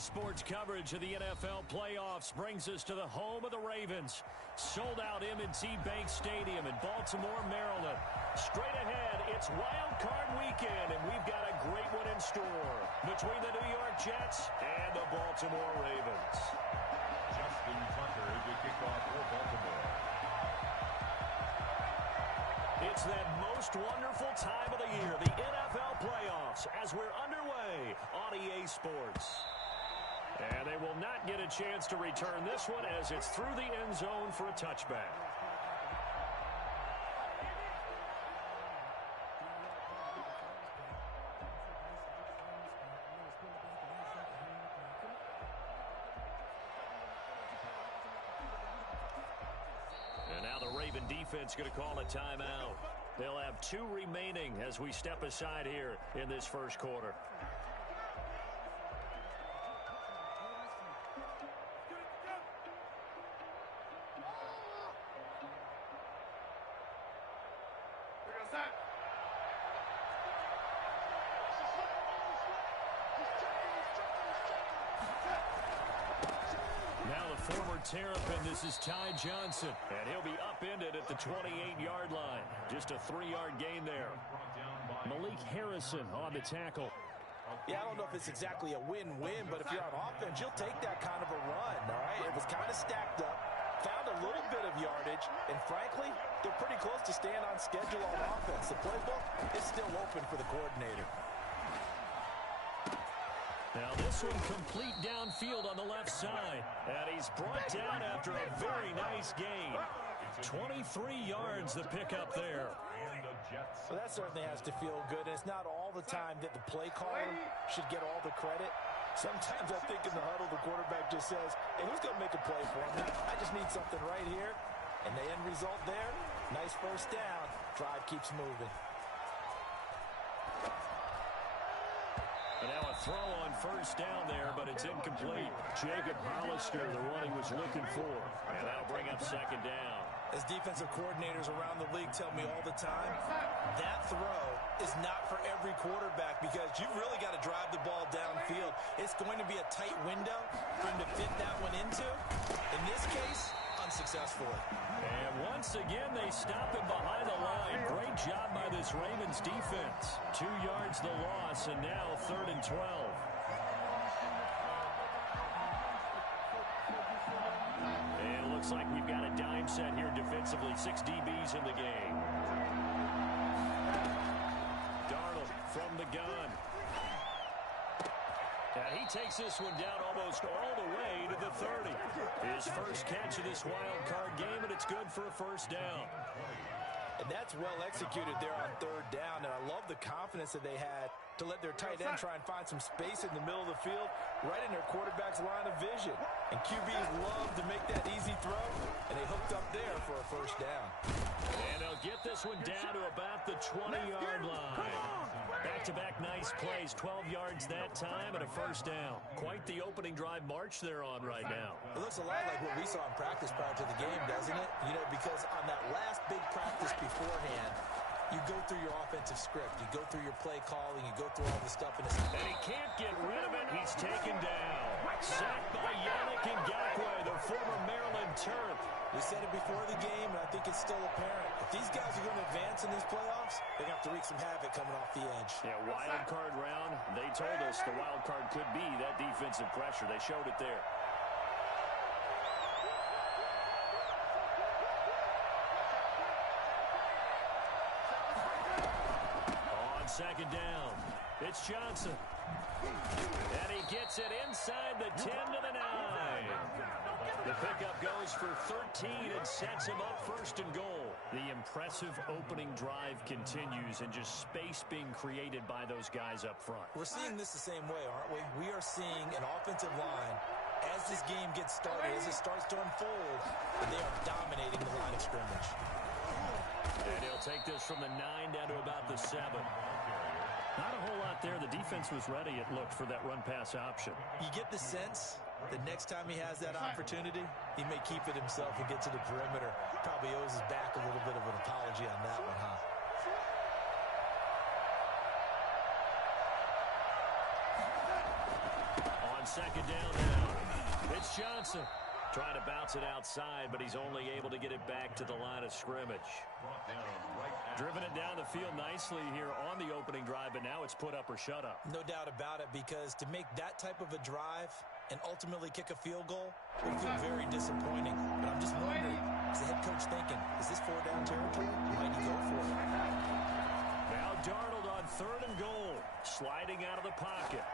Sports coverage of the NFL playoffs brings us to the home of the Ravens. Sold out M&T Bank Stadium in Baltimore, Maryland. Straight ahead, it's Wild Card Weekend, and we've got a great one in store between the New York Jets and the Baltimore Ravens. Justin Tucker to kick off for Baltimore. It's that most wonderful time of the year, the NFL playoffs, as we're underway on EA Sports. And they will not get a chance to return this one as it's through the end zone for a touchback. And now the Raven defense going to call a timeout. They'll have 2 remaining as we step aside here in this first quarter. Now the former Terrapin, this is Ty Johnson, and he'll be upended at the 28-yard line. Just a 3-yard gain there. Malik Harrison on the tackle. Yeah, I don't know if it's exactly a win-win, but if you're on offense, you'll take that kind of a run, all right? It was kind of stacked up, found a little bit of yardage, and frankly, they're pretty close to staying on schedule on offense. The playbook is still open for the coordinator. Now this one complete downfield on the left side, and he's brought down after a very nice gain. 23 yards the pickup there. Well, that certainly has to feel good, and it's not all the time that the play caller should get all the credit. Sometimes I think in the huddle, the quarterback just says, hey, who's going to make a play for me? I just need something right here. And the end result there, nice first down. Drive keeps moving. And now a throw on first down there, but it's incomplete. Jacob Hollister, the one he was looking for. And that'll bring up second down. As defensive coordinators around the league tell me all the time, that throw is not for every quarterback because you've really got to drive the ball downfield. It's going to be a tight window for him to fit that one into. In this case, unsuccessfully. And once again, they stop him behind the line. Great job by this Ravens defense. 2 yards the loss, and now 3rd and 12. And it looks like we've got a dime set here defensively. 6 DBs in the game. Darnold from the gun. And he takes this one down almost all the way to the 30. His first catch of this wild card game, and it's good for a first down. And that's well executed there on 3rd down, and I love the confidence that they had to let their tight end try and find some space in the middle of the field, right in their quarterback's line of vision. And QBs love to make that easy throw, and they hooked up there for a first down. And they'll get this one down to about the 20-yard line. Back-to-back nice plays, 12 yards that time and a first down. Quite the opening drive march they're on right now. It looks a lot like what we saw in practice prior to the game, doesn't it? You know, because on that last big practice beforehand, you go through your offensive script. You go through your play calling. You go through all the stuff. And he can't get rid of it. He's taken down. Sacked by Yannick Ngakoue, the former Maryland Terp. We said it before the game, and I think it's still apparent. If these guys are going to advance in these playoffs, they're going to have to wreak some havoc coming off the edge. Yeah, wild card round. They told us the wild card could be that defensive pressure. They showed it there. Second down. It's Johnson. And he gets it inside the 10 to the 9. The pickup goes for 13 and sets him up 1st and goal. The impressive opening drive continues and just space being created by those guys up front. We're seeing this the same way, aren't we? We are seeing an offensive line as this game gets started, as it starts to unfold, and they are dominating the line of scrimmage. And he'll take this from the 9 down to about the 7. Not a whole lot there. The defense was ready, it looked, for that run-pass option. You get the sense that next time he has that opportunity, he may keep it himself and get to the perimeter. Probably owes his back a little bit of an apology on that one, huh? second down now. It's Johnson. Trying to bounce it outside, but he's only able to get it back to the line of scrimmage. Driven it down the field nicely here on the opening drive, but now it's put up or shut up. No doubt about it, because to make that type of a drive and ultimately kick a field goal will feel very disappointing. But I'm just wondering, is the head coach thinking, is this 4-down territory? Might he go for it? Now Darnold on 3rd and goal, sliding out of the pocket.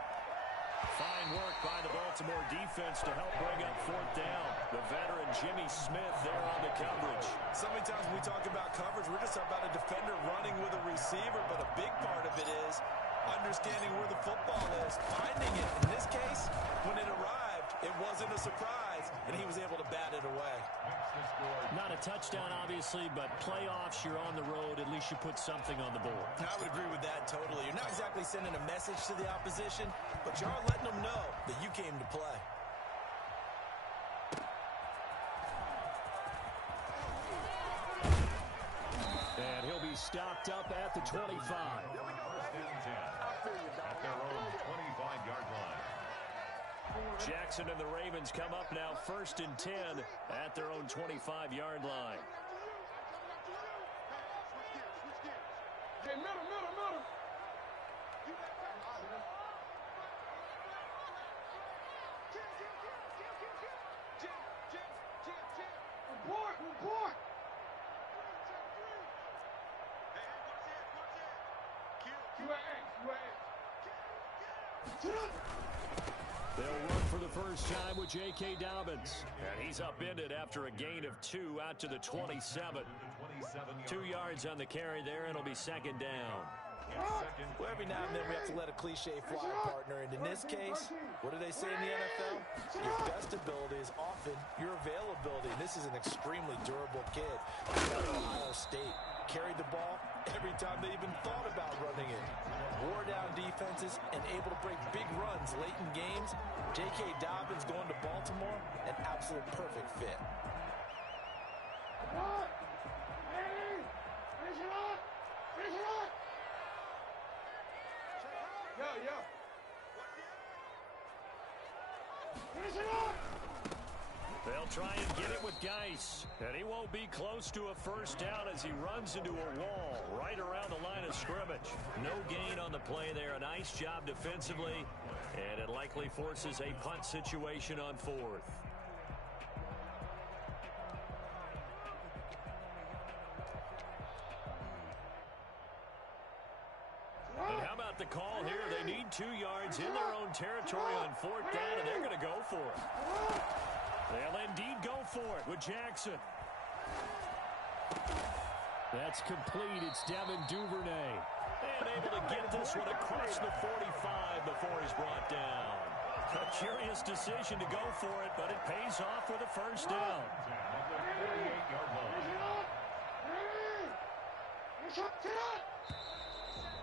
Fine work by the Baltimore defense to help bring up 4th down. The veteran Jimmy Smith there on the coverage. So many times when we talk about coverage, we're just about a defender running with a receiver, but a big part of it is understanding where the football is, finding it. In this case, when it arrived, it wasn't a surprise, and he was able to bat it away. Not a touchdown, obviously, but playoffs, you're on the road. At least you put something on the board. I would agree with that totally. You're not exactly sending a message to the opposition, but you are letting them know that you came to play. And he'll be stopped up at the 25. At their own 25-yard line. Jackson and the Ravens come up now 1st and 10 at their own 25-yard line. Hey, middle. Report. They'll run for the first time with J.K. Dobbins. And he's upended after a gain of 2 out to the 27. 2 yards on the carry there, and it'll be 2nd down. Well, every now and then we have to let a cliche fly, partner. And in this case, what do they say in the NFL? Your best ability is often your availability. And this is an extremely durable kid. Ohio State carried the ball every time they even thought about running it. Wore down defenses and able to break big runs late in games. J.K. Dobbins going to Baltimore, an absolute perfect fit. They'll try and get it with Geis, and he won't be close to a first down as he runs into a wall right around the line of scrimmage. No gain on the play there. A nice job defensively, and it likely forces a punt situation on 4th. And how about the call here? They need 2 yards in their own territory on 4th down, and they're going to go for it. They'll indeed go for it with Jackson. That's complete. It's Devin Duvernay. And able to get this one across the 45 before he's brought down. A curious decision to go for it, but it pays off with a first down.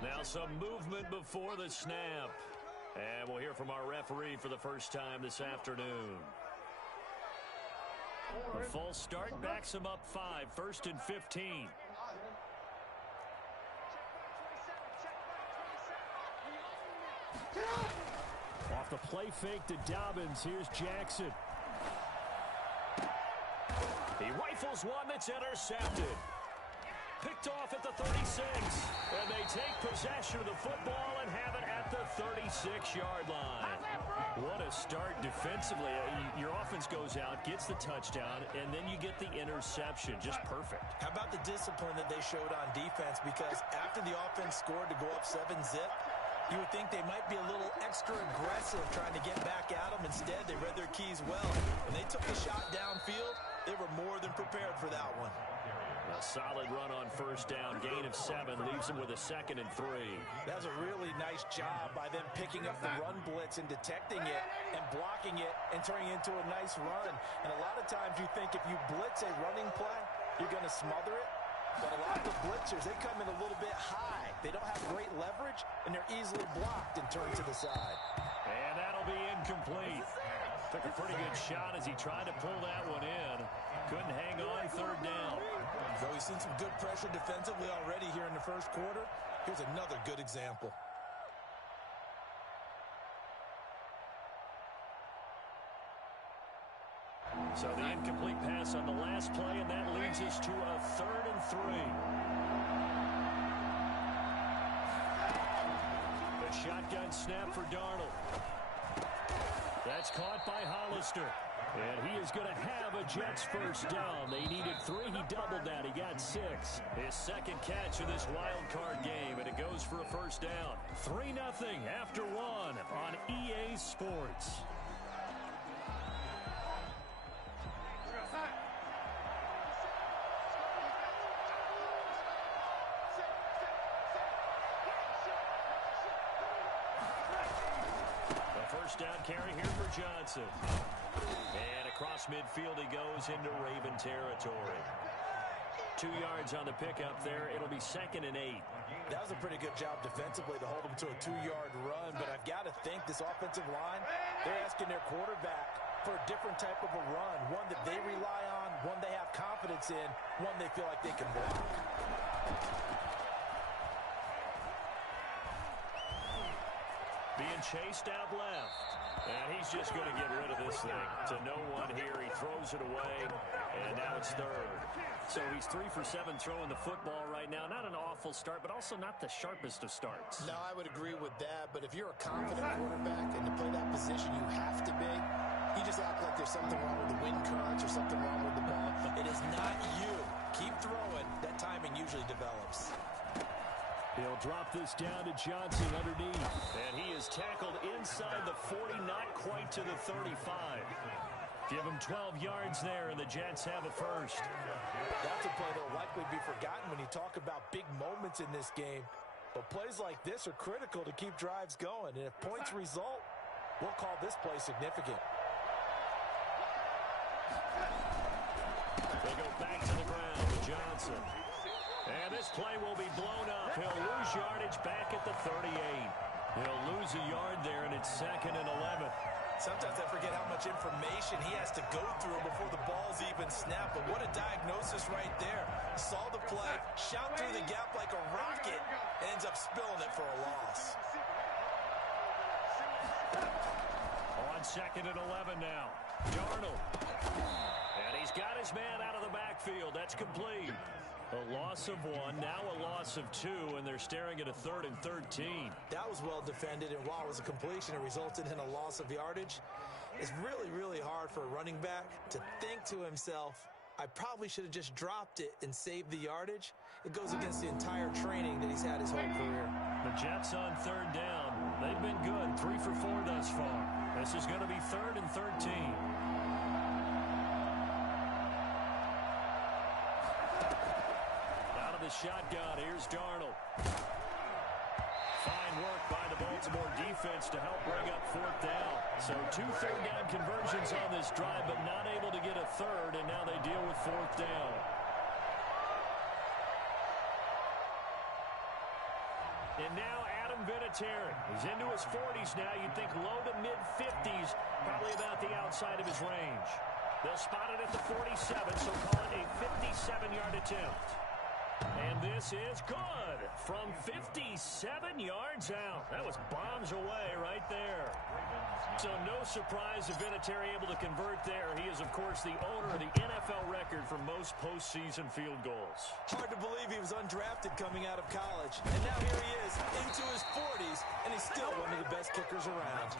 Now some movement before the snap. And we'll hear from our referee for the first time this afternoon. A full start backs him up 5, 1st and 15. Off the play fake to Dobbins, here's Jackson. He rifles one that's intercepted. Picked off at the 36. And they take possession of the football and have it at the 36-yard line. What a start defensively. Your offense goes out, gets the touchdown, and then you get the interception. Just perfect. How about the discipline that they showed on defense? Because after the offense scored to go up 7-zip, you would think they might be a little extra aggressive trying to get back at them. Instead, they read their keys well. When they took the shot downfield, they were more than prepared for that one. A solid run on first down. Gain of 7 leaves them with a 2nd and 3. That was a really nice job by them picking up the run blitz and detecting it and blocking it and turning it into a nice run. And a lot of times you think if you blitz a running play, you're going to smother it. But a lot of the blitzers, they come in a little bit high. They don't have great leverage, and they're easily blocked and turned to the side. And that'll be incomplete. Took a pretty good shot as he tried to pull that one in. Couldn't hang on 3rd down. So we've seen some good pressure defensively already here in the first quarter. Here's another good example. So the incomplete pass on the last play, and that leads us to a 3rd and 3. The shotgun snap for Darnold. That's caught by Hollister. And he is going to have a Jets first down. They needed 3. He doubled that. He got 6. His second catch of this wild card game, and it goes for a first down. 3-0 after 1 on EA Sports. First down carry here for Johnson. And across midfield he goes into Raven territory. 2 yards on the pickup there. It'll be 2nd and 8. That was a pretty good job defensively to hold him to a 2-yard run, but I've got to think this offensive line, they're asking their quarterback for a different type of a run, one that they rely on, one they have confidence in, one they feel like they can block. Being chased out left. And he's just going to get rid of this thing to no one here. He throws it away, and now it's 3rd. So he's 3 for 7 throwing the football right now. Not an awful start, but also not the sharpest of starts. No, I would agree with that. But if you're a confident quarterback and to play that position, you have to be. You just act like there's something wrong with the wind currents or something wrong with the ball. It is not you. Keep throwing. That timing usually develops. He'll drop this down to Johnson underneath. And he is tackled inside the 40, not quite to the 35. Give him 12 yards there, and the Jets have a first. That's a play that will likely be forgotten when you talk about big moments in this game. But plays like this are critical to keep drives going. And if points result, we'll call this play significant. They go back to the ground to Johnson. And this play will be blown up. He'll lose yardage back at the 38. He'll lose a yard there, and it's 2nd and 11. Sometimes I forget how much information he has to go through before the ball's even snapped. But what a diagnosis right there. Saw the play, shot through the gap like a rocket, and ends up spilling it for a loss. On 2nd and 11 now. Darnold. And he's got his man out of the backfield. That's complete. A loss of 1, now a loss of 2, and they're staring at a 3rd and 13. That was well defended, and while it was a completion, it resulted in a loss of yardage. It's really, really hard for a running back to think to himself, I probably should have just dropped it and saved the yardage. It goes against the entire training that he's had his whole career. The Jets on 3rd down. They've been good, 3 for 4 thus far. This is going to be 3rd and 13. The shotgun. Here's Darnold. Fine work by the Baltimore defense to help bring up 4th down. So 2 third-down conversions on this drive, but not able to get a 3rd, and now they deal with 4th down. And now Adam Vinatieri. He's into his 40s now. You'd think low to mid-50s, probably about the outside of his range. They'll spot it at the 47, so call it a 57-yard attempt. And this is good from 57 yards out. That was bombs away right there. So no surprise if Vinatieri able to convert there. He is, of course, the owner of the NFL record for most postseason field goals. Hard to believe he was undrafted coming out of college. And now here he is into his 40s, and he's still one of the best kickers around.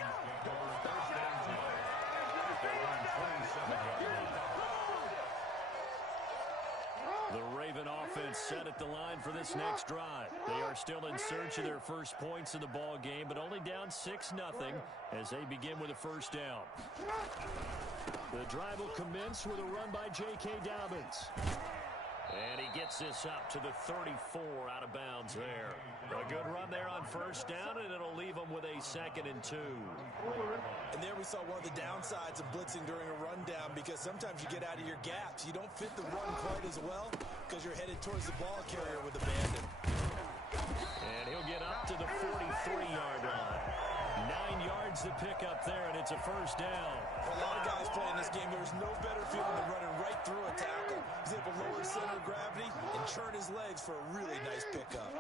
The Raven offense set at the line for this next drive. They are still in search of their first points in the ball game, but only down 6-0 as they begin with a first down. The drive will commence with a run by J.K. Dobbins. And he gets this up to the 34 out of bounds there. A good run there on first down, and it'll leave them with a 2nd and 2. And there we saw one of the downsides of blitzing during a rundown, because sometimes you get out of your gaps. You don't fit the run quite as well because you're headed towards the ball carrier with abandon. And he'll get up to the 43-yard line. 9 yards to pick up there, and it's a first down. For a lot of guys playing this game, there's no better feeling than running right through a tackle. He's able to lower his center of gravity and churn his legs for a really nice pickup.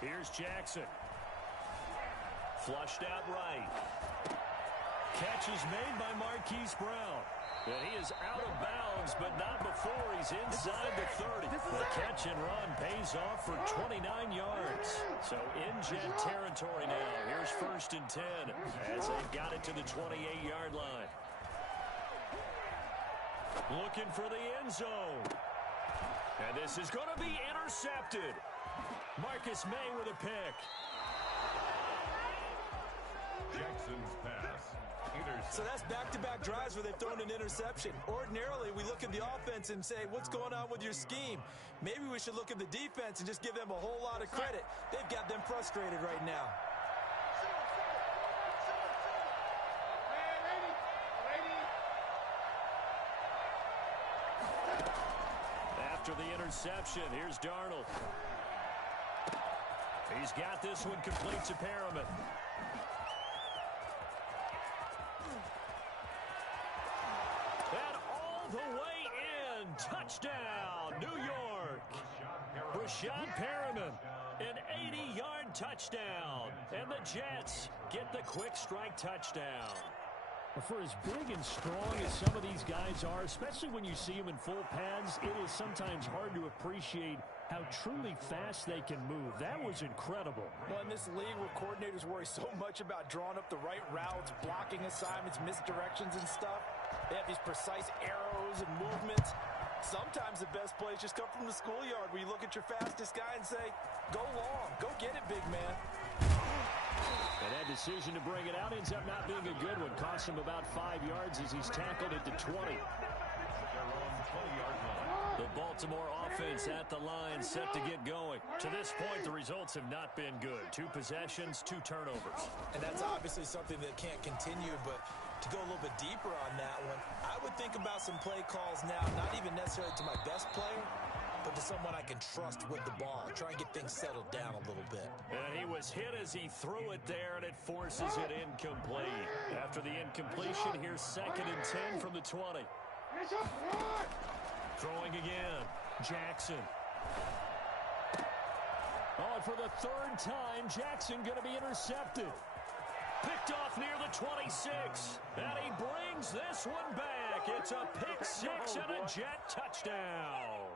Here's Jackson. Flushed out right. Catch is made by Marquise Brown. And he is out of bounds, but not before he's inside the 30. The catch and run pays off for 29 yards. So in Jet territory now. Here's 1st and 10 as they've got it to the 28-yard line. Looking for the end zone. And this is going to be intercepted. Marcus May with a pick. Jackson's pass. So that's back-to-back drives where they've thrown an interception. Ordinarily, we look at the offense and say, what's going on with your scheme? Maybe we should look at the defense and just give them a whole lot of credit. They've got them frustrated right now. After the interception, here's Darnold. He's got this one complete to Perriman. And all the way in. Touchdown, New York. Rashad Perriman, an 80-yard touchdown. And the Jets get the quick strike touchdown. For as big and strong as some of these guys are, especially when you see them in full pads, it is sometimes hard to appreciate how truly fast they can move. That was incredible. Well, in this league where coordinators worry so much about drawing up the right routes, blocking assignments, misdirections and stuff, they have these precise arrows and movements. Sometimes the best plays just come from the schoolyard where you look at your fastest guy and say, go long, go get it, big man. And that decision to bring it out ends up not being a good one. Cost him about 5 yards as he's tackled at the 20. The Baltimore offense at the line, set to get going. To this point, the results have not been good. 2 possessions, 2 turnovers. And that's obviously something that can't continue, but to go a little bit deeper on that one, I would think about some play calls now, not even necessarily to my best player, but to someone I can trust with the ball. Try and get things settled down a little bit. And he was hit as he threw it there, and it forces it incomplete. After the incompletion, here's 2nd and 10 from the 20. Throwing again, Jackson. Oh, for the 3rd time, Jackson going to be intercepted. Picked off near the 26, and he brings this one back. It's a pick 6 and a Jet touchdown.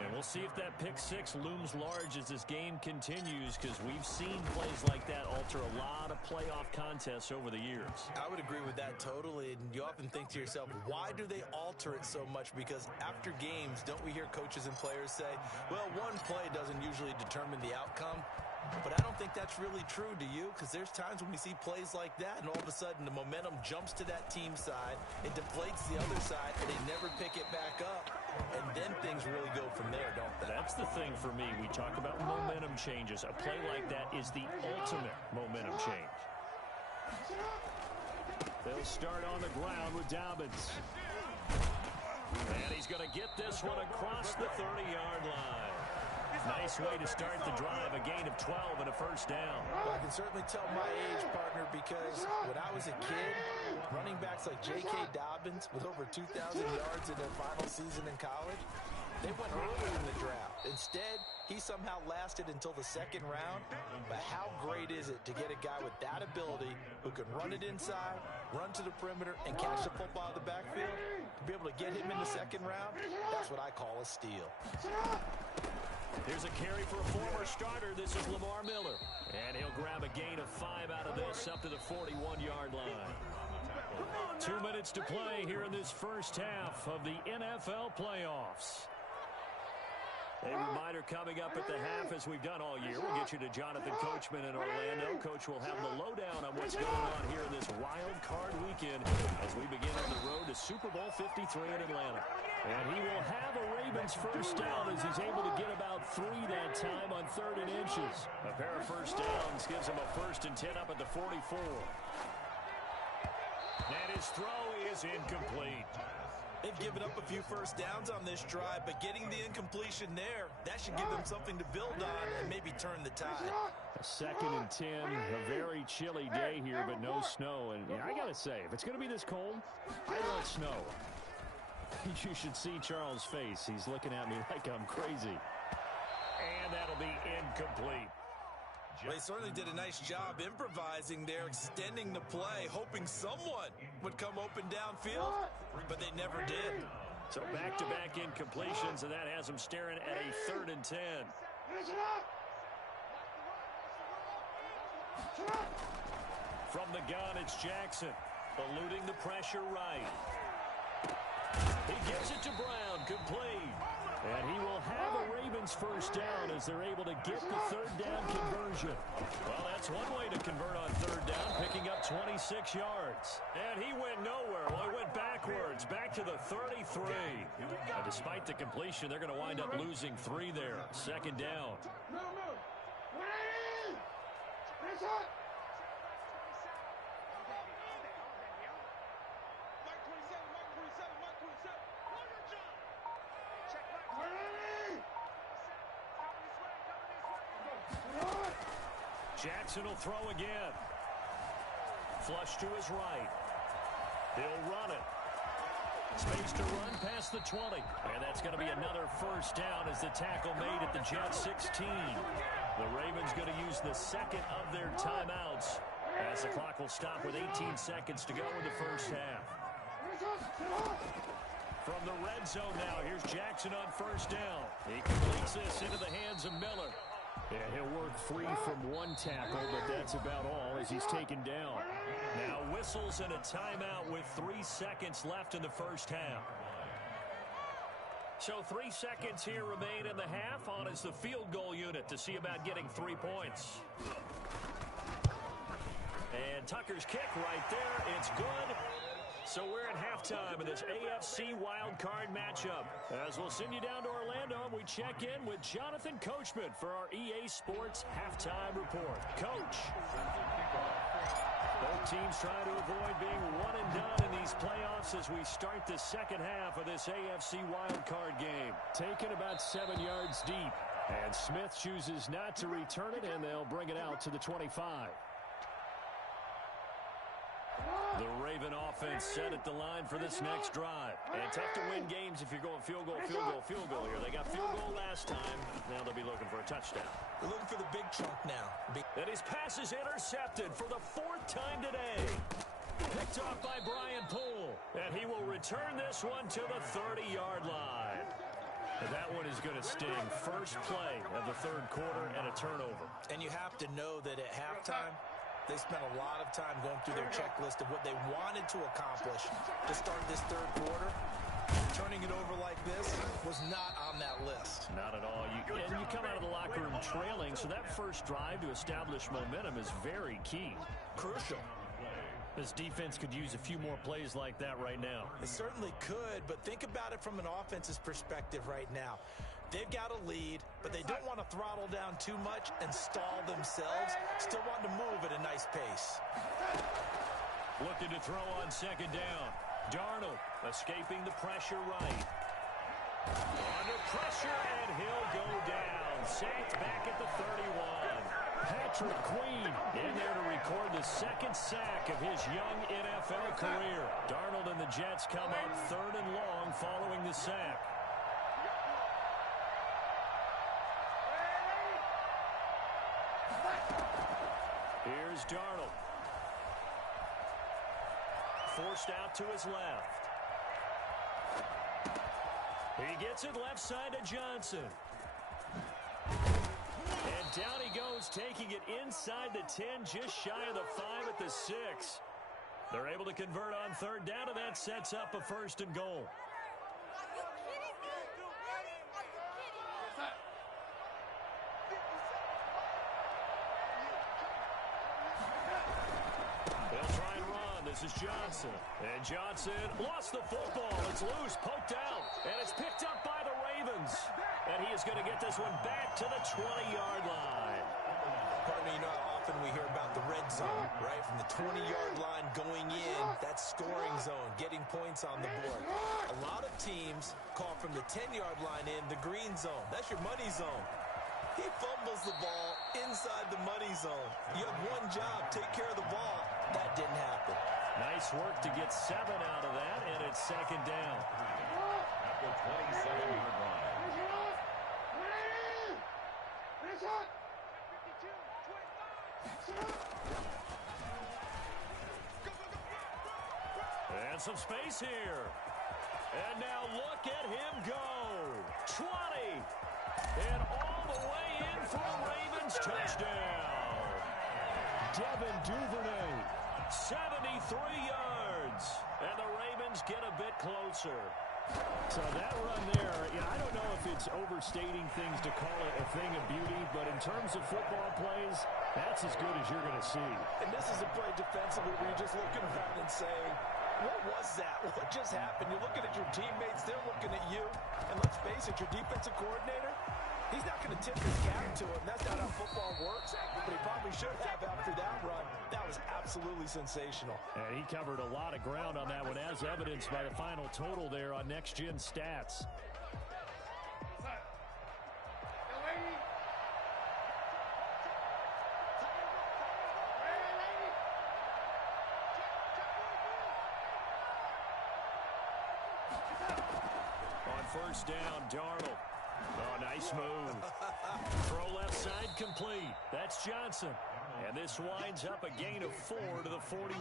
And we'll see if that pick 6 looms large as this game continues, because we've seen plays like that alter a lot of playoff contests over the years. I would agree with that totally, and you often think to yourself, why do they alter it so much? Because after games, don't we hear coaches and players say, well, one play doesn't usually determine the outcome? But I don't think that's really true, do you? Because there's times when we see plays like that, and all of a sudden the momentum jumps to that team side, it deflates the other side, and they never pick it back up. And then things really go from there, don't they? That's the thing for me. We talk about momentum changes. A play like that is the ultimate momentum change. They'll start on the ground with Dobbins. And he's going to get this one across the 30-yard line. Nice way to start the drive, a gain of 12 and a first down. Well, I can certainly tell my age, partner, because when I was a kid, running backs like J.K. Dobbins with over 2,000 yards in their final season in college, they went early in the draft. Instead, he somehow lasted until the 2nd round. But how great is it to get a guy with that ability who can run it inside, run to the perimeter, and catch the football in the backfield? To be able to get him in the 2nd round, that's what I call a steal. Here's a carry for a former starter. This is Lamar Miller. And he'll grab a gain of 5 out of this up to the 41-yard line. 2 minutes to play here in this first half of the NFL playoffs. A reminder coming up at the half, as we've done all year. We'll get you to Jonathan Coachman in Orlando. Coach will have the lowdown on what's going on here in this wild card weekend as we begin on the road to Super Bowl 53 in Atlanta. And he will have a Ravens first down as he's able to get about 3 that time on 3rd and inches. A pair of first downs gives him a 1st and 10 up at the 44. And his throw is incomplete. They've given up a few first downs on this drive, but getting the incompletion there, that should give them something to build on and maybe turn the tide. A 2nd and 10, a very chilly day here, but no snow. And I got to say, if it's going to be this cold, I want snow. You should see Charles' face. He's looking at me like I'm crazy. And that'll be incomplete. Well, he certainly did a nice job improvising there, extending the play, hoping someone would come open downfield, but they never did. So back-to-back incompletions, and that has them staring at a 3rd and 10. From the gun, it's Jackson, eluding the pressure right. He gives it to Brown, complete. And he will have a Ravens first down as they're able to get the 3rd down conversion. Well, that's one way to convert on 3rd down, picking up 26 yards. And he went nowhere. Well, he went backwards, back to the 33. Despite the completion, they're going to wind up losing 3 there. 2nd down. Jackson will throw again. Flush to his right. He'll run it. Space to run past the 20. And that's going to be another first down as the tackle made at the Jets 16. The Ravens going to use the 2nd of their timeouts as the clock will stop with 18 seconds to go in the first half. From the red zone now, here's Jackson on first down. He completes this into the hands of Miller. Yeah, he'll work free from one tackle, but that's about all as he's taken down. Now whistles and a timeout with 3 seconds left in the first half. So 3 seconds here remain in the half. On is the field goal unit to see about getting 3 points. And Tucker's kick right there. It's good. So we're at halftime in this AFC wildcard matchup. As we'll send you down to Orlando, we check in with Jonathan Coachman for our EA Sports Halftime Report. Coach. Both teams trying to avoid being one and done in these playoffs as we start the second half of this AFC wildcard game. Taken about 7 yards deep. And Smith chooses not to return it, and they'll bring it out to the 25. The Raven offense set at the line for this next drive. And tough to win games if you're going field goal, field goal, field goal here. They got field goal last time. Now they'll be looking for a touchdown. They're looking for the big chunk now. And his pass is intercepted for the 4th time today. Picked off by Brian Poole. And he will return this one to the 30-yard line. And that one is going to sting. First play of the 3rd quarter and a turnover. And you have to know that at halftime, they spent a lot of time going through their checklist of what they wanted to accomplish to start this 3rd quarter. Turning it over like this was not on that list. Not at all. You come out of the locker room trailing, so that first drive to establish momentum is very key. Crucial. This defense could use a few more plays like that right now. It certainly could, but think about it from an offense's perspective right now. They've got a lead, but they don't want to throttle down too much and stall themselves. Still want to move at a nice pace. Looking to throw on 2nd down. Darnold escaping the pressure right. Under pressure, and he'll go down. Sacked back at the 31. Patrick Queen in there to record the 2nd sack of his young NFL career. Darnold and the Jets come up 3rd and long following the sack. Here's Darnold. Forced out to his left. He gets it left side to Johnson. And down he goes, taking it inside the 10, just shy of the 5 at the 6. They're able to convert on 3rd down, and that sets up a 1st and goal. This is Johnson. And Johnson lost the football. It's loose, poked out. And it's picked up by the Ravens. And he is going to get this one back to the 20-yard line. Pardon me, you know how often we hear about the red zone, right? From the 20-yard line going in, that's scoring zone, getting points on the board. A lot of teams call from the 10-yard line in the green zone. That's your money zone. He fumbles the ball inside the money zone. You have one job, take care of the ball. That didn't happen. Nice work to get 7 out of that, and it's 2nd down. At the 27-yard line. And some space here. And now look at him go. 20. And all the way in for a Ravens touchdown. Devin Duvernay, 73 yards. And the Ravens get a bit closer. So that run there, I don't know if it's overstating things to call it a thing of beauty, but in terms of football plays, that's as good as you're going to see. And this is a play defensively where you're just looking around and saying, what was that? What just happened? You're looking at your teammates, they're looking at you. And let's face it, your defensive coordinator, he's not going to tip his cap to him. That's not how football works. But he probably should have after that run. That was absolutely sensational. And he covered a lot of ground on that one, as evidenced by the final total there on Next Gen Stats. First down, Darnold. Oh, nice move. Throw left side complete. That's Johnson. And this winds up a gain of 4 to the 41.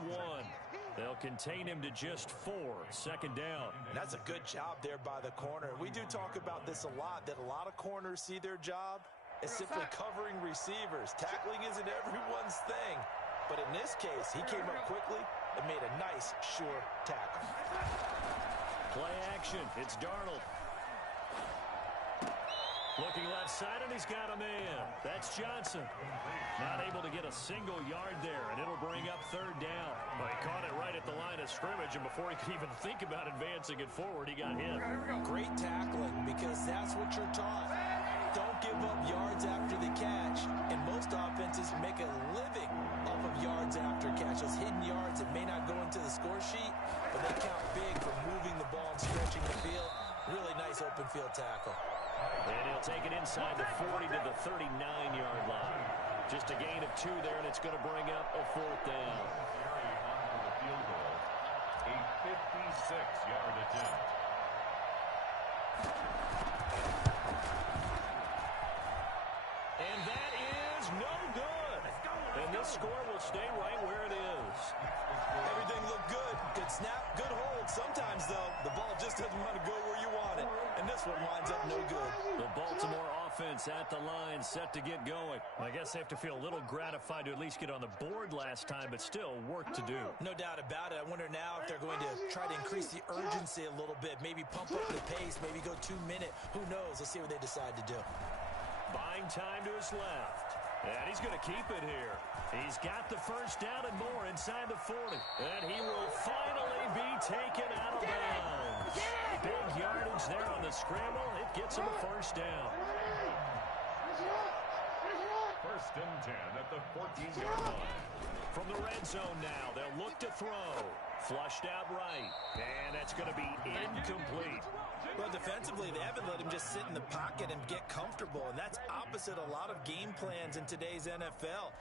They'll contain him to just 4. Second down. And that's a good job there by the corner. We do talk about this a lot, that a lot of corners see their job as simply covering receivers. Tackling isn't everyone's thing. But in this case, he came up quickly and made a nice, sure tackle. Play action. It's Darnold. Looking left side, and he's got a man. That's Johnson. Not able to get a single yard there, and it'll bring up third down. Well, he caught it right at the line of scrimmage, and before he could even think about advancing it forward, he got hit. Great tackling, because that's what you're taught. Don't give up yards after the catch, and most offenses make a living off of yards after catch. Those hidden yards that may not go into the score sheet, but they count big for moving the ball and stretching the field. Really nice open field tackle. And he'll take it inside the 40 to the 39-yard line. Just a gain of 2 there, and it's going to bring up a fourth down. A 56-yard attempt. And that is no good. And this score will stay right where it is. Everything looked good. Good snap, good hold. Sometimes, though, the ball just doesn't want to go where you want it. And this one winds up no good. The Baltimore offense at the line, set to get going. I guess they have to feel a little gratified to at least get on the board last time, but still work to do. No doubt about it. I wonder now if they're going to try to increase the urgency a little bit, maybe pump up the pace, maybe go 2-minute. Who knows? Let's see what they decide to do. Buying time to his left. And he's going to keep it here. He's got the first down and more inside the 40. And he will finally be taken out of bounds. Big yardage there on the scramble. It gets him a first down. First and 10 at the 14-yard line. From the red zone now, they'll look to throw. Flushed out right. And that's going to be incomplete. Well, defensively, they haven't let him just sit in the pocket and get comfortable, and that's opposite a lot of game plans in today's NFL.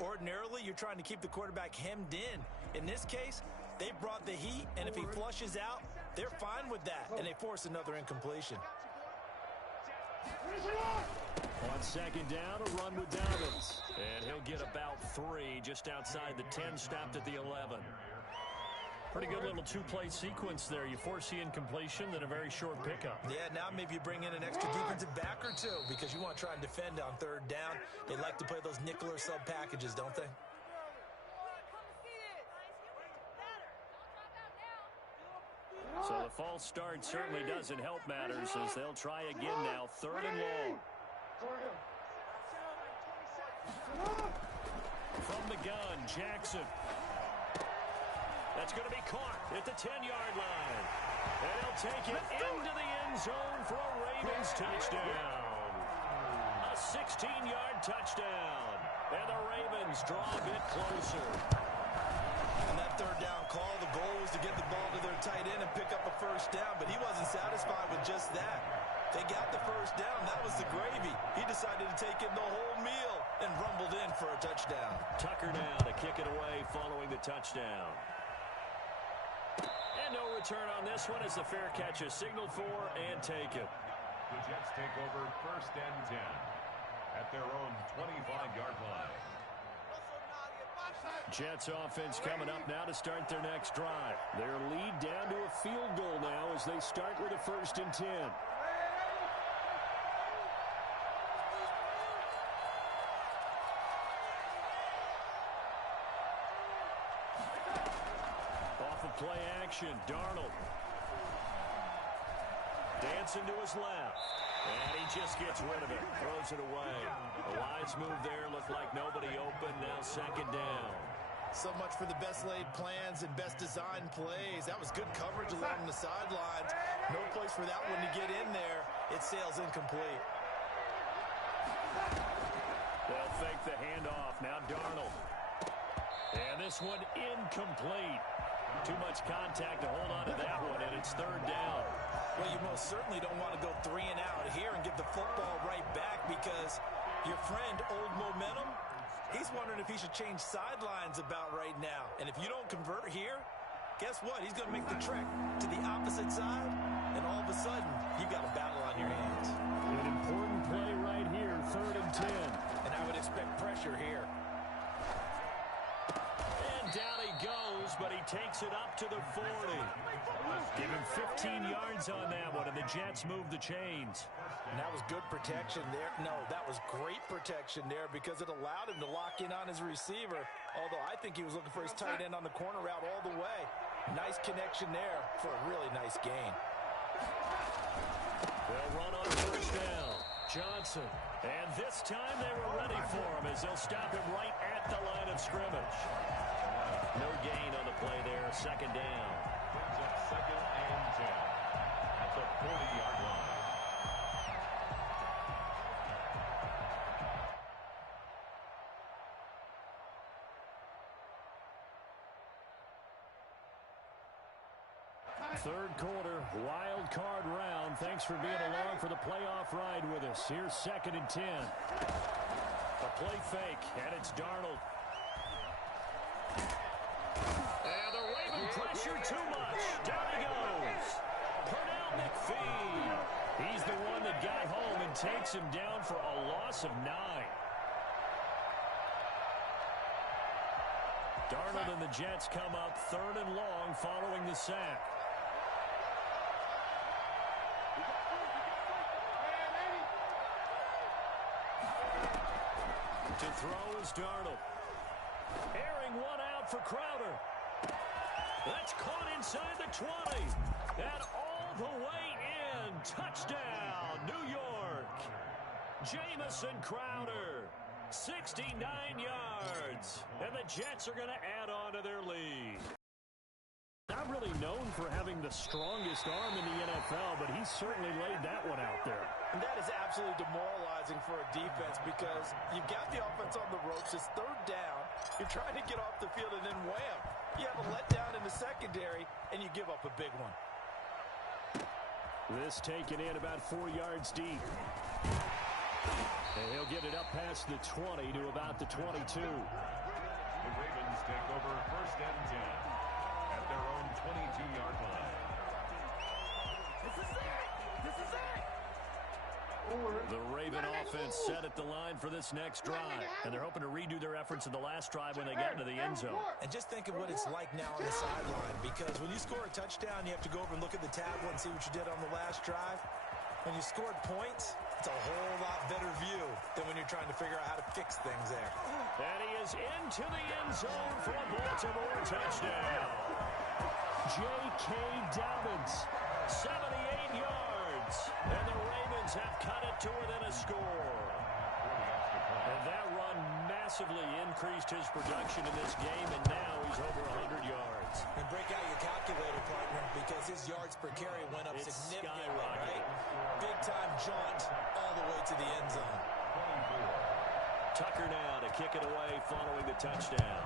Ordinarily, you're trying to keep the quarterback hemmed in. In this case, they brought the heat, and if he flushes out, they're fine with that, and they force another incompletion. On second down, a run with Dobbins. And he'll get about 3 just outside the 10, stopped at the 11. Pretty good little two-play sequence there. You force the incompletion, then a very short pickup. Yeah, now maybe you bring in an extra defensive back or two because you want to try and defend on third down. They like to play those nickel or sub packages, don't they? So the false start certainly doesn't help matters as they'll try again now. Third and long. From the gun, Jackson. That's going to be caught at the 10-yard line. And he'll take it into the end zone for a Ravens touchdown. A 16-yard touchdown. And the Ravens draw a bit closer. On that third down call, the goal was to get the ball to their tight end and pick up a first down, but he wasn't satisfied with just that. They got the first down. That was the gravy. He decided to take in the whole meal and rumbled in for a touchdown. Tucker now to kick it away following the touchdown. And no return on this one as the fair catch is signaled for and taken. The Jets take over first and 10 at their own 25-yard line. Jets offense coming up now to start their next drive. Their lead down to a field goal now as they start with a 1st and 10. Off of play action, Darnold. Dancing to his left. And he just gets rid of it. Throws it away. A wise move there. Looked like nobody open. Now 2nd down. So much for the best laid plans and best designed plays. That was good coverage along the sidelines. No place for that one to get in there. It sails incomplete. They'll fake the handoff. Now Darnold. And this one incomplete. Too much contact to hold on to that one, and it's 3rd down. Well, you most certainly don't want to go 3 and out here and give the football right back because your friend, Old Momentum, he's wondering if he should change sidelines about right now. And if you don't convert here, guess what? He's going to make the trek to the opposite side, and all of a sudden, you've got a battle on your hands. An important play right here, 3rd and 10. And I would expect pressure here. And down he goes, but he takes it up to the 40. Give him 15 yards on that one, and the Jets move the chains. And that was good protection there. No, that was great protection there because it allowed him to lock in on his receiver, although I think he was looking for his tight end on the corner route all the way. Nice connection there for a really nice gain. They'll run on 1st down. Johnson. And this time they were ready for him as they'll stop him right at the line of scrimmage. No gain on the play there. 2nd down. Brings up 2nd and 10 at the 40-yard line. Third quarter, wild card round. Thanks for being along for the playoff ride with us. Here's 2nd and 10. A play fake, and it's Darnold. And the Raven pressure too much. Down he goes. Pernell McPhee. He's the one that got home and takes him down for a loss of 9. Darnold and the Jets come up 3rd and long following the sack. To throw is Darnold. Airing one out for Crowder. That's caught inside the 20. And all the way in. Touchdown, New York. Jamison Crowder. 69 yards. And the Jets are going to add on to their lead. Not really known for having the strongest arm in the NFL, but he certainly laid that one out there. And that is absolutely demoralizing for a defense because you've got the offense on the ropes. It's 3rd down. You're trying to get off the field, and then wham, you have a letdown in the secondary, and you give up a big one. This taken in about 4 yards deep. And he'll get it up past the 20 to about the 22. The Ravens take over 1st and 10 at their own 22-yard line. This is it! The Raven offense set at the line for this next drive, and they're hoping to redo their efforts in the last drive when they got into the end zone. And just think of what it's like now on the sideline, because when you score a touchdown, you have to go over and look at the tablet and see what you did on the last drive. When you scored points, it's a whole lot better view than when you're trying to figure out how to fix things there. And he is into the end zone for a Baltimore touchdown. J.K. Dobbins, 78 yards. And the Ravens have cut it to within a score. And that run massively increased his production in this game, and now he's over 100 yards. And break out your calculator, partner, because his yards per carry went up significantly, right? Big-time jaunt all the way to the end zone. Tucker now to kick it away following the touchdown.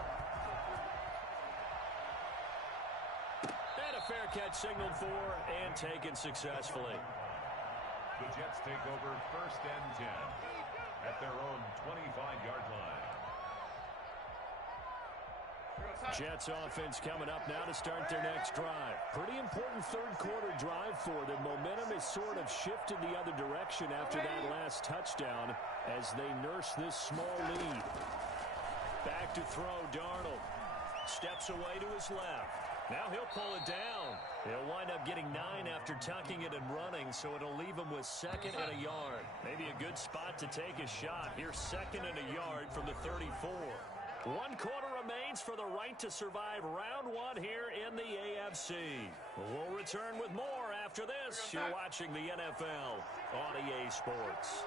And a fair catch signaled for and taken successfully. The Jets take over 1st and 10 at their own 25-yard line. Jets offense coming up now to start their next drive. Pretty important third quarter drive for them. Momentum has sort of shifted the other direction after that last touchdown as they nurse this small lead. Back to throw, Darnold. Steps away to his left. Now he'll pull it down. He'll wind up getting 9 after tucking it and running, so it'll leave him with 2nd and a yard. Maybe a good spot to take a shot. Here's 2nd and a yard from the 34. 1 quarter remains for the right to survive round 1 here in the AFC. We'll return with more after this. You're watching the NFL on EA Sports.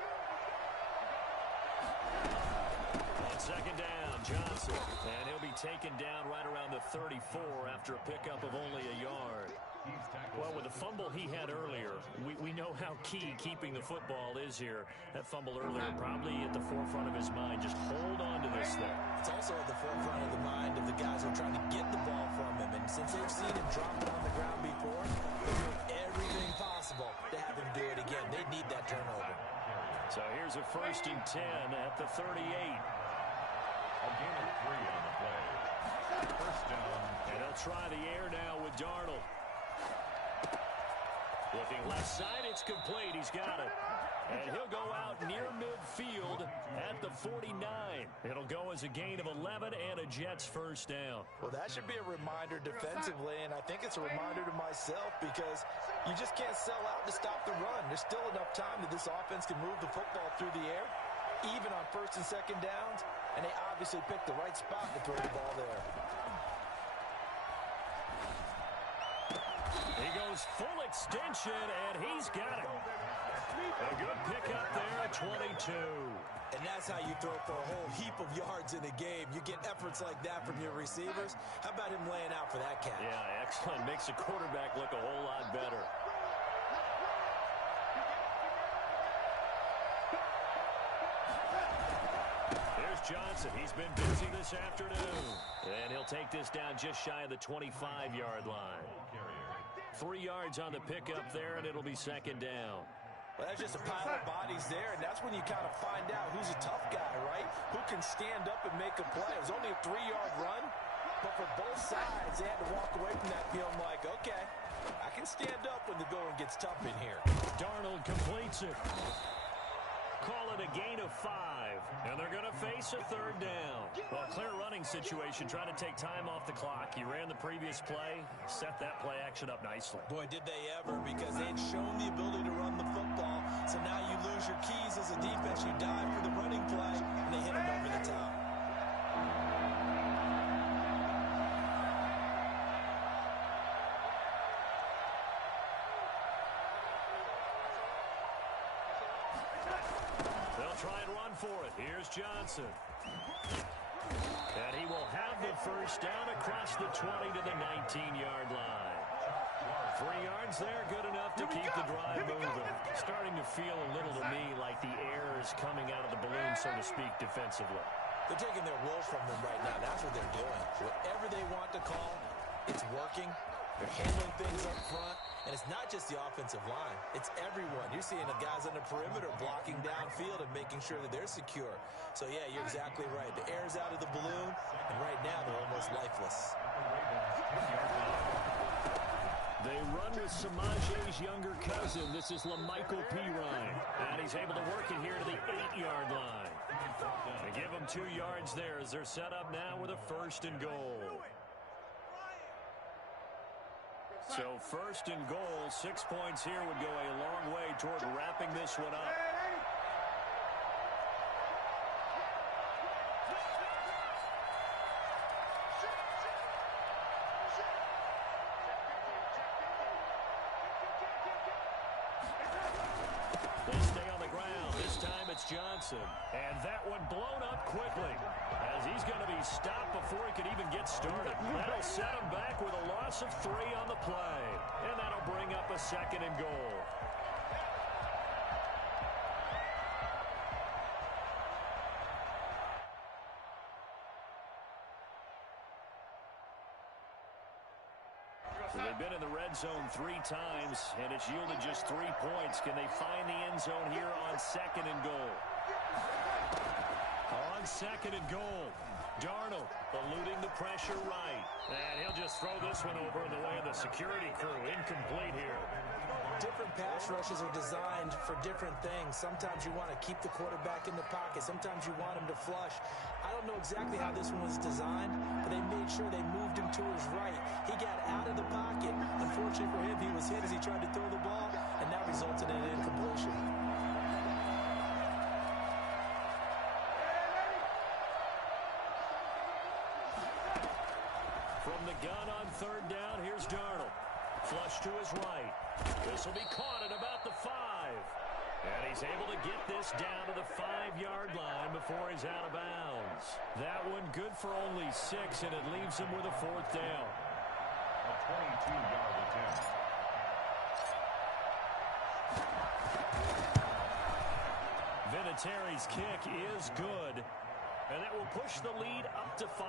On 2nd down, Johnson. And he'll be taken down right around the 34 after a pickup of only a yard. Well, with the fumble he had earlier, we know how key keeping the football is here. That fumble earlier probably at the forefront of his mind. Just hold on to this thing. It's also at the forefront of the mind of the guys who are trying to get the ball from him. And since they've seen him drop it on the ground before, they're doing everything possible to have him do it again. They need that turnover. So here's a 1st and 10 at the 38. A gain of 3 on the play. 1st down. And they'll try the air now with Darnold. Looking left side, it's complete. He's got it. And he'll go out near midfield at the 49. It'll go as a gain of 11 and a Jets 1st down. Well, that should be a reminder defensively, and I think it's a reminder to myself because you just can't sell out to stop the run. There's still enough time that this offense can move the football through the air, even on 1st and 2nd downs, and they obviously picked the right spot to throw the ball there. He goes full extension, and he's got it. A good pickup there at 22. And that's how you throw for a whole heap of yards in a game. You get efforts like that from your receivers. How about him laying out for that catch? Yeah, excellent. Makes the quarterback look a whole lot better. Here's Johnson. He's been busy this afternoon. And he'll take this down just shy of the 25-yard line. 3 yards on the pickup there, and it'll be 2nd down. Well, that's just a pile of bodies there, and that's when you kind of find out who's a tough guy, right? Who can stand up and make a play. It was only a 3-yard run, but for both sides, they had to walk away from that feeling like, okay, I can stand up when the going gets tough in here. Darnold completes it. Call it a gain of 5, and they're going to face a 3rd down. Well, clear running situation, trying to take time off the clock. He ran the previous play, set that play action up nicely. Boy, did they ever, because they had shown the ability to run the football. So now you lose your keys as a defense. You dive for the running play, and they hit him over the top. Try and run for it. Here's Johnson. And he will have the 1st down across the 20 to the 19-yard line. 3 yards there, good enough to keep the drive moving. Starting to feel a little to me like the air is coming out of the balloon, so to speak, defensively. They're taking their will from them right now. That's what they're doing. Whatever they want to call, it's working. They're handling things up front. And it's not just the offensive line. It's everyone. You're seeing the guys on the perimeter blocking downfield and making sure that they're secure. So, yeah, you're exactly right. The air's out of the balloon, and right now they're almost lifeless. They run with Samaje's younger cousin. This is LaMichael Pirine. And he's able to work it here to the 8-yard line. They give him 2 yards there as they're set up now with a 1st and goal. So 1st and goal, 6 points here would go a long way toward wrapping this one up. They stay on the ground. This time it's Johnson. And that one blown up quickly as he's going to be stopped before he could even get started. That'll set him back with a loss of 3 on the play. And that'll bring up a 2nd and goal. So they've been in the red zone 3 times, and it's yielded just 3 points. Can they find the end zone here on 2nd and goal? On 2nd and goal, Darnold eluding the pressure right. And he'll just throw this one over in the way of the security crew. Incomplete here. Different pass rushes are designed for different things. Sometimes you want to keep the quarterback in the pocket. Sometimes you want him to flush. I don't know exactly how this one was designed, but they made sure they moved him to his right. He got out of the pocket. Unfortunately for him, he was hit as he tried to throw the ball, and that resulted in an incompletion. From the gun on third down, here's Darnold. Flush to his right. This will be caught at about the 5. And he's able to get this down to the 5-yard line before he's out of bounds. That one good for only 6, and it leaves him with a 4th down. A 22-yard attempt. Vinatieri's kick is good, and that will push the lead up to 5.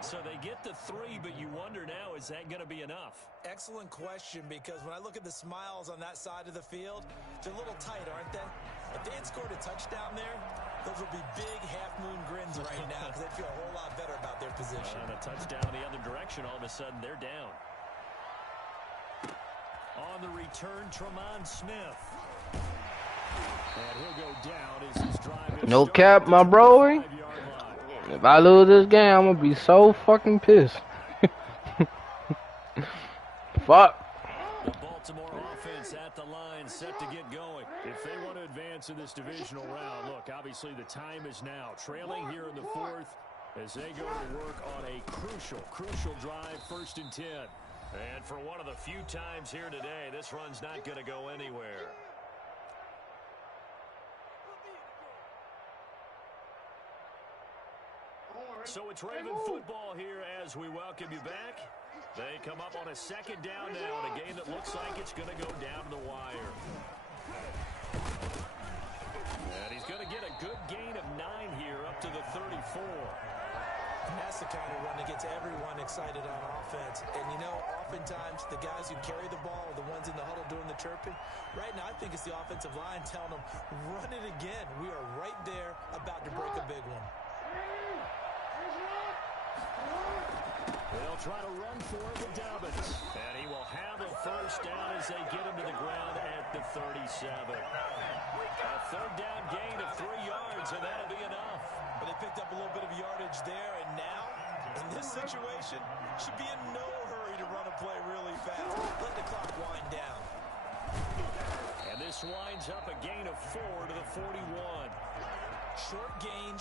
So they get the 3, but you wonder now, is that going to be enough? Excellent question, because when I look at the smiles on that side of the field, they're a little tight, aren't they? If they had scored a touchdown there, those would be big half-moon grins right now because they feel a whole lot better about their position. And a touchdown in the other direction, all of a sudden they're down. On the return, Tremont Smith. And he'll go down as his drive is No cap, my bro. If I lose this game, I'm gonna be so fucking pissed. Fuck. The Baltimore offense at the line, set to get going. If they want to advance in this divisional round, look, obviously the time is now. Trailing here in the 4th as they go to work on a crucial drive, 1st and 10. And for one of the few times here today, this run's not going to go anywhere. So it's Raven football here as we welcome you back. They come up on a 2nd down now in a game that looks like it's going to go down to the wire. And he's going to get a good gain of 9 here up to the 34. And that's the kind of run that gets everyone excited on offense. And, you know, oftentimes the guys who carry the ball are the ones in the huddle doing the chirping. Right now, I think it's the offensive line telling them, run it again. We are right there about to break a big one. They'll try to run for it with Dobbins. And he will have a 1st down as they get him to the ground at the 37. A 3rd down gain of 3 yards, and that'll be enough. But they picked up a little bit of yardage there, and now, in this situation, should be in no hurry to run a play really fast. Let the clock wind down. And this winds up a gain of 4 to the 41. Short gain,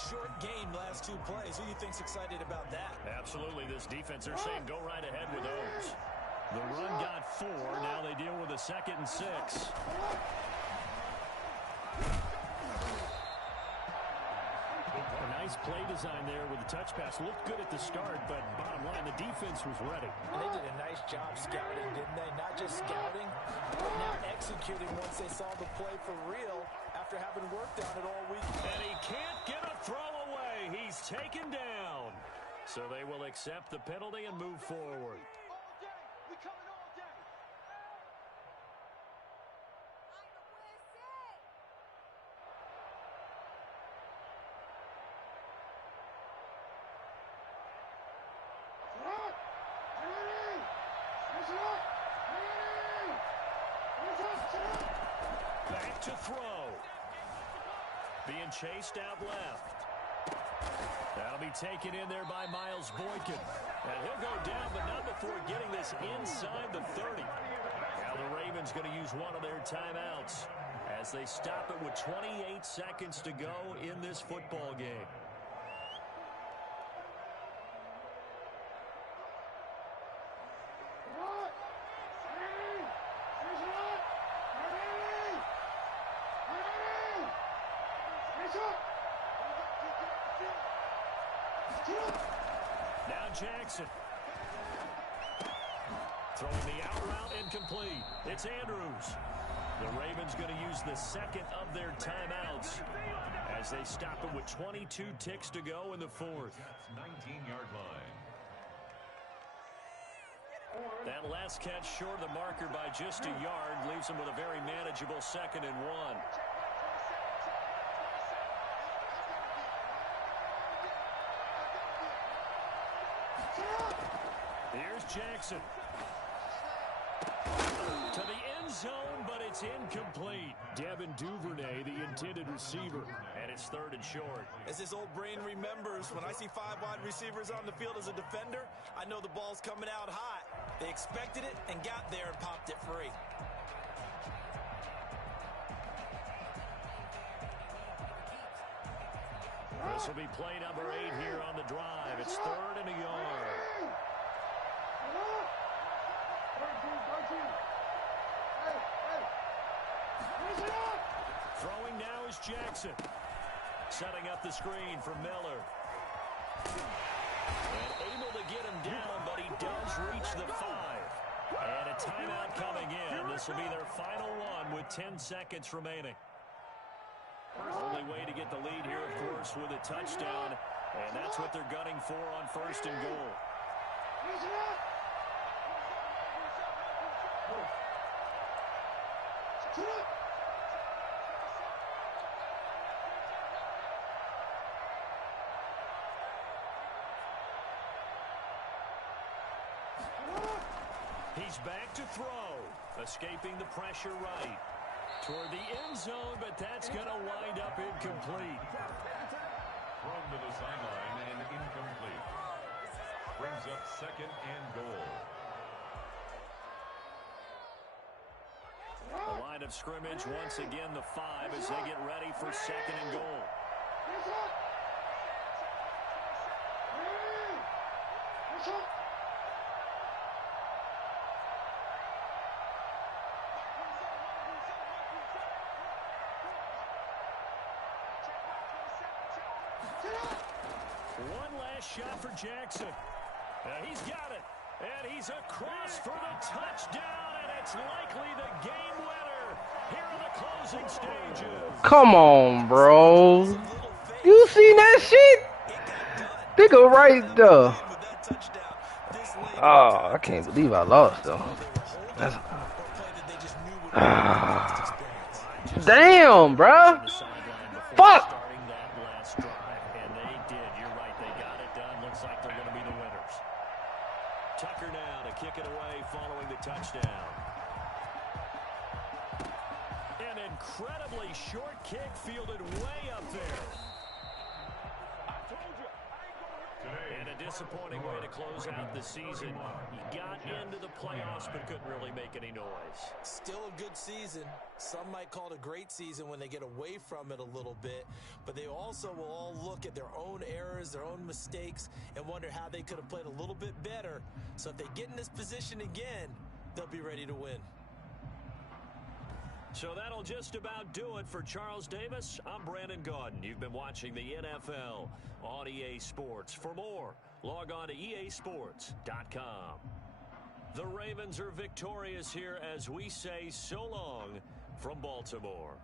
last 2 plays. Who do you think's excited about that? Absolutely. This defense, they're saying go right ahead with those. The run got 4. Now they deal with a 2nd and 6. A nice play design there with the touch pass. Looked good at the start, but bottom line, the defense was ready. And they did a nice job scouting, didn't they? Not just scouting, but now executing once they saw the play for real after having worked on it all week. And he can't get a throw away. He's taken down. So they will accept the penalty and move forward. Back to throw. Being chased out left. That'll be taken in there by Miles Boykin. And he'll go down, but not before getting this inside the 30. Now the Ravens going to use one of their timeouts as they stop it with 28 seconds to go in this football game. Now Jackson. Throwing the out route incomplete. It's Andrews. The Ravens going to use the 2nd of their timeouts as they stop it with 22 ticks to go in the 4th. 19-yard line. That last catch short of the marker by just a yard leaves them with a very manageable 2nd and 1. Here's Jackson. To the end end zone, but it's incomplete. Devin Duvernay, the intended receiver. And it's 3rd and short. As his old brain remembers, when I see 5 wide receivers on the field as a defender, I know the ball's coming out hot. They expected it and got there and popped it free. This will be play number 8 here on the drive. It's 3rd and a yard. Throwing now is Jackson. Setting up the screen for Miller. And able to get him down, but he does reach the 5. And a timeout coming in. This will be their final one with 10 seconds remaining. Only way to get the lead here, of course, with a touchdown. And that's what they're gunning for on 1st and goal. He's back to throw. Escaping the pressure right. Toward the end zone, but that's going to wind up incomplete. Thrown to the sideline and incomplete. Brings up 2nd and goal. The line of scrimmage, once again, the 5 as they get ready for 2nd and goal. One last shot for Jackson. He's got it. And he's across for the touchdown, and it's likely the game winner here in the closing stages. Come on, bro. You seen that shit? They go right there. Oh, I can't believe I lost, though. That's... Damn, bro. Fuck. Tucker now to kick it away following the touchdown. An incredibly short kick fielded way up there. And a disappointing way to close out the season. He got into the playoffs but couldn't really make any noise. Still a good season. Some might call it a great season when they get away from it a little bit, but they also will all look at their own errors, their own mistakes, and wonder how they could have played a little bit better. So if they get in this position again, they'll be ready to win. So that'll just about do it for Charles Davis. I'm Brandon Gaudin. You've been watching the NFL on EA Sports. For more, log on to easports.com. The Ravens are victorious here as we say so long from Baltimore.